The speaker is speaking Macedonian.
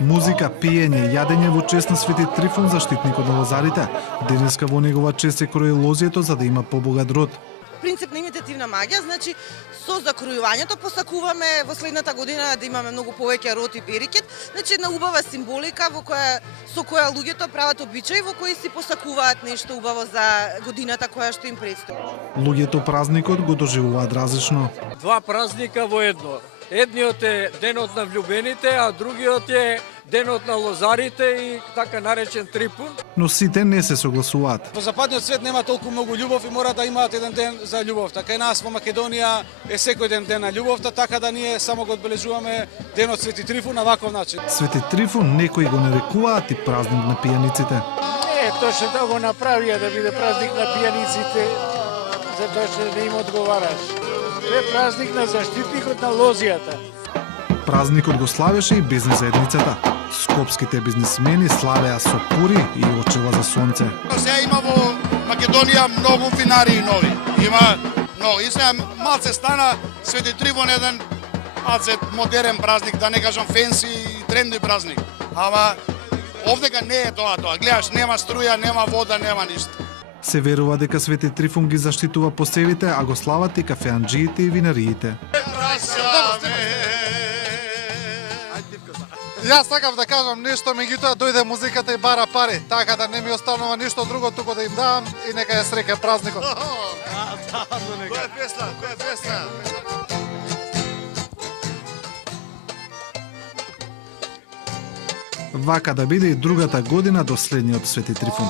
Музика, пиење, јадење во чест на Свети Трифун, заштитникот на лозарите. Денеска во негова чест се крои лозјето за да има побогат род. Принцип на имитативна магија, значи со закројувањето посакуваме во следната година да имаме многу повеќе род и берекет, значи една убава символика со која луѓето прават обичаи во кои си посакуваат нешто убаво за годината која што им предстои. Луѓето празникот го доживуваат различно. Два празника во едно. Едниот е денот на влюбените, а другиот е денот на лозарите и така наречен Трифун. Но сите не се согласуваат. Во западниот свет нема толку многу љубов и мора да имаат еден ден за љубов. Така и нас во Македонија е секој ден на љубовта, така да ние само го одбележуваме денот Свети Трифун на ваков начин. Свети Трифун некои го нарекуваат и празник на пијаниците. Не, точно да го направија да биде празник на пијаниците, затоа што не им одговараш. Тоа е празник на заштитникот на лозијата. Празникот го славеше и бизнес заедницата. Скопските бизнисмени славеа со пури и очила за сонце. Сега има во Македонија многу винарии нови. Има многу. И сега малце стана Свети Трифун еден малце модерен празник, да не кажам фенси и тренди празник. Ама овдека не е тоа. Гледаш, нема струја, нема вода, нема ништо. Се верува дека Свети Трифун ги заштитува посевите, а го слават и кафеанџиите и винариите. Јас сакав да кажам нешто, меѓутоа дојде музиката и бара пари, така да не ми останува ништо друго туку да им давам и нека ја среќа празникот. Која песна? Вака да биде и другата година до следниот Свети Трифун.